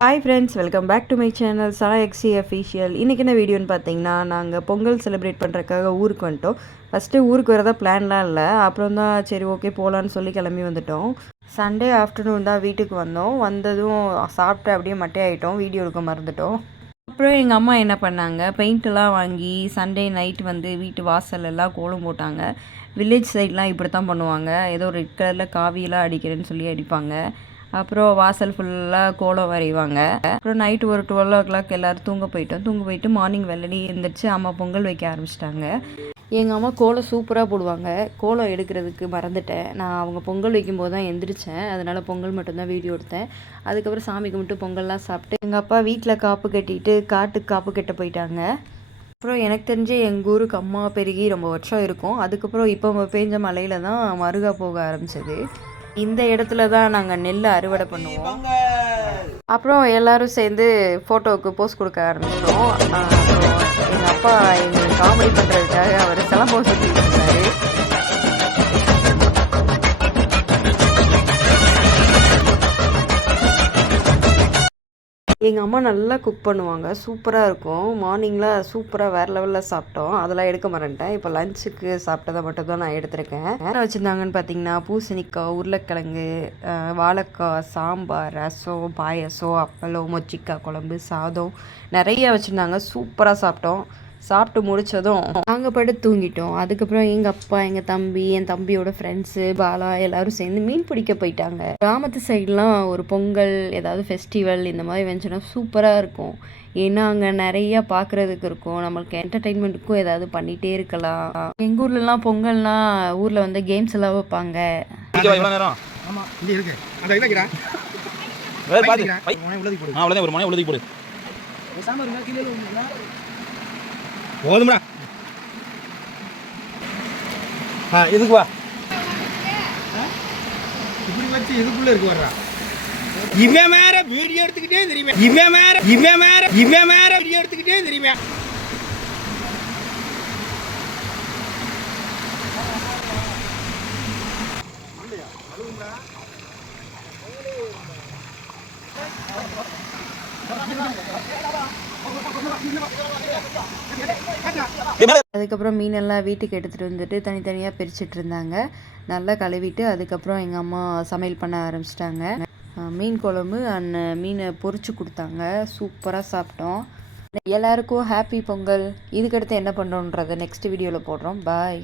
Hi friends welcome back to my channel சா எக்ஸி official இன்றைக்கி என்ன வீடியோன்னு பார்த்தீங்கன்னா நாங்கள் பொங்கல் செலிப்ரேட் பண்ணுறதுக்காக ஊருக்கு வந்துட்டோம். ஃபஸ்ட்டு ஊருக்கு வரதா பிளான்லாம் இல்லை. அப்புறம் தான் சரி ஓகே போகலான்னு சொல்லி கிளம்பி வந்துட்டோம். சண்டே ஆஃப்டர்நூன் தான் வீட்டுக்கு வந்தோம். வந்ததும் சாப்பிட்டு அப்படியே மட்டே ஆகிட்டோம் வீடியோ எடுக்க மறந்துட்டோம். அப்புறம் எங்கள் அம்மா என்ன பண்ணாங்க? பெயிண்ட்டெல்லாம் வாங்கி சண்டே நைட் வந்து வீட்டு வாசல் எல்லாம் கோலம் போட்டாங்க. வில்லேஜ் சைட்லாம் இப்படி தான் பண்ணுவாங்க. ஏதோ ரெட் கலரில் காவியெல்லாம் அடிக்கிறேன்னு சொல்லி அடிப்பாங்க. அப்புறம் வாசல் ஃபுல்லாக கோலம் வரைவாங்க. அப்புறம் நைட்டு ஒரு டுவெல் ஓ கிளாக் எல்லோரும் தூங்க போயிட்டோம். தூங்க போயிட்டு மார்னிங் வெள்ளடி எழுந்திரிச்சு அம்மா பொங்கல் வைக்க ஆரம்பிச்சிட்டாங்க. எங்கள் அம்மா கோலம் சூப்பராக போடுவாங்க. கோலம் எடுக்கிறதுக்கு மறந்துட்டேன். நான் அவங்க பொங்கல் வைக்கும்போது தான் எந்திரிச்சேன். அதனால் பொங்கல் மட்டும்தான் வீடியோ எடுத்தேன். அதுக்கப்புறம் சாமி கும்பிட்டு பொங்கல்லாம் சாப்பிட்டு எங்கள் அப்பா வீட்டில் காப்பு கட்டிட்டு காட்டுக்கு காப்பு கட்ட போயிட்டாங்க. அப்புறம் எனக்கு தெரிஞ்சு எங்கள் ஊருக்கு அம்மா பெருகி ரொம்ப வருஷம் இருக்கும். அதுக்கப்புறம் இப்போ பெஞ்ச மலையில் தான் மருகா போக ஆரம்பிச்சது. இந்த இடத்துல தான் நாங்கள் நெல் அறுவடை பண்ணுவோம். அப்புறம் எல்லாரும் சேர்ந்து ஃபோட்டோவுக்கு போஸ் கொடுக்க ஆரம்பித்தோம் எங்கள் அப்பா எங்களுக்கு காமெடி பண்ணுறதுக்காக அவர் சிலம்பம் சுற்றிட்டு இருந்தார் எங்கள் அம்மா நல்லா குக் பண்ணுவாங்க. சூப்பராக இருக்கும். மார்னிங்கில் சூப்பராக வேறு லெவலில் சாப்பிட்டோம். அதெல்லாம் எடுக்க மாட்டேன்ட்டேன். இப்போ லஞ்சுக்கு சாப்பிட்டதை மட்டும் தான் நான் எடுத்திருக்கேன். என்ன வச்சுருந்தாங்கன்னு பார்த்தீங்கன்னா பூசணிக்காய் உருளைக்கிழங்கு வாழைக்காய் சாம்பார் ரசம் பாயசம் அப்பளம் மொச்சிக்காய் குழம்பு சாதம் நிறைய வச்சுருந்தாங்க. சூப்பராக சாப்பிட்டோம். சாப்பிட்டு முடிச்சதும் நாங்கள் படுத்து தூங்கிட்டோம். அதுக்கப்புறம் எங்கள் அப்பா எங்கள் தம்பி என் தம்பியோட ஃப்ரெண்ட்ஸு பாலா எல்லாரும் சேர்ந்து மீன் பிடிக்க போயிட்டாங்க. கிராமத்து சைட்லாம் ஒரு பொங்கல் ஏதாவது ஃபெஸ்டிவல் இந்த மாதிரி வந்துச்சுன்னா சூப்பராக இருக்கும். ஏன்னா அங்கே நிறைய பார்க்குறதுக்கு இருக்கும். நம்மளுக்கு என்டர்டெயின்மெண்ட்டுக்கும் ஏதாவது பண்ணிகிட்டே இருக்கலாம். எங்கள் ஊர்லலாம் பொங்கல்னால் ஊரில் வந்து கேம்ஸ் எல்லாம் வைப்பாங்க. இங்க இருக்கு. அந்த வேற ஒரு மணி உள்ளதுக்கு போடு. போதும்டா. ஆ இதுக்கு வா. இப்படி வச்சு இதுக்குள்ள இருக்கு வர்றா இவன் வேற வீடியோ எடுத்துக்கிட்டே தெரியுமே. இவன் வேற இவன் வேற இவன் வேற வீடியோ எடுத்துக்கிட்டே தெரியுமே. மேல அதுக்கப்புறம் மீனெல்லாம் வீட்டுக்கு எடுத்துகிட்டு வந்துட்டு தனித்தனியாக பிரிச்சுட்டு இருந்தாங்க. நல்லா கழுவிட்டு அதுக்கப்புறம் எங்கள் அம்மா சமையல் பண்ண ஆரம்பிச்சிட்டாங்க. மீன் குழம்பு அண்ட் மீனை பொறிச்சு கொடுத்தாங்க. சூப்பராக சாப்பிட்டோம். எல்லாருக்கும் ஹாப்பி பொங்கல். இதுக்கடுத்து என்ன பண்ணுறோன்றதை நெக்ஸ்ட் வீடியோவில் போடுறோம். பாய்